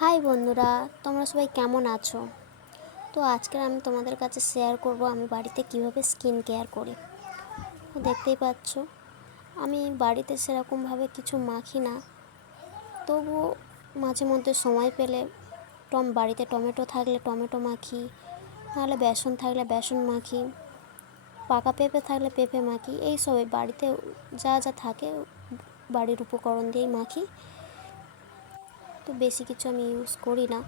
High বন্ধুরা, তোমরা সবাই কেমন আছো? তো আজকে আমি তোমাদের কাছে শেয়ার করব আমি বাড়িতে কিভাবে স্কিন কেয়ার করি। তো দেখতেই পাচ্ছ, আমি বাড়িতে সেরকমভাবে কিছু মাখি না, তবুও মাঝে মধ্যে সময় পেলে বাড়িতে টমেটো থাকলে টমেটো মাখি, নাহলে বেসন থাকলে বেসন মাখি, পাকা পেঁপে থাকলে পেঁপে মাখি। এই সবই বাড়িতে যা যা থাকে বাড়ির উপকরণ দিয়েই মাখি। তো বেশি কিছু আমি ইউজ করি না।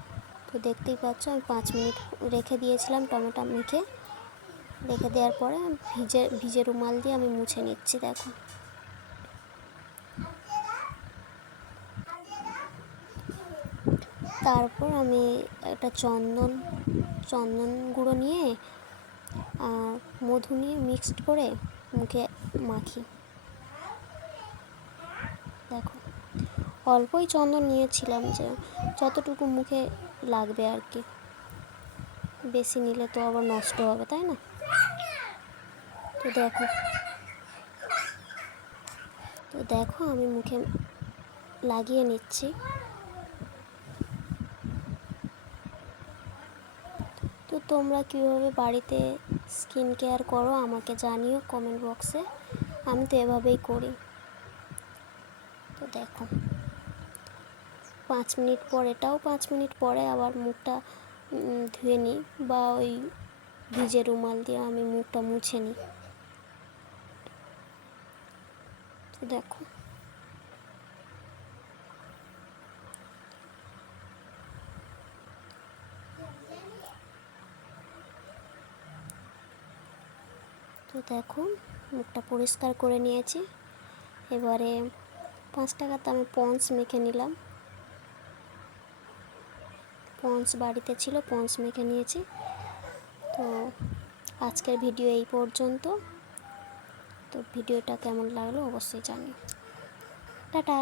তো দেখতেই পাচ্ছ, আমি 5 মিনিট রেখে দিয়েছিলাম টমেটো মেখে। রেখে দেওয়ার পরে ভিজে রুমাল দিয়ে আমি মুছে নিচ্ছি। দেখো, তারপর আমি একটা চন্দন গুঁড়ো নিয়ে আর মধু নিয়ে মিক্সড করে মুখে মাখি। দেখো, অল্পই চন্দন নিয়েছিলাম, যে যতটুকু মুখে লাগবে আর কি। বেশি নিলে তো আবার নষ্ট হবে, তাই না? তো দেখো আমি মুখে লাগিয়ে নিচ্ছি। তো তোমরা কীভাবে বাড়িতে স্কিন কেয়ার করো আমাকে জানিও কমেন্ট বক্সে। আমি তো এভাবেই করি। তো দেখো, 5 মিনিট পর, এটাও 5 মিনিট পরে আবার মুখটা ধুয়ে নিই, বা ওই ভিজে রুমাল দিয়ে আমি মুখটা মুছে নিই। তো দেখো, মুখটা পরিষ্কার করে নিয়েছি। এবারে 5 টাকার দামে পন্স মেখে নিলাম। পন্স বাড়িতে ছিল, পন্স মেখে নিয়েছি। তো আজকের ভিডিও এই পর্যন্ত। তো ভিডিওটা কেমন লাগলো অবশ্যই জানিও। টাটা।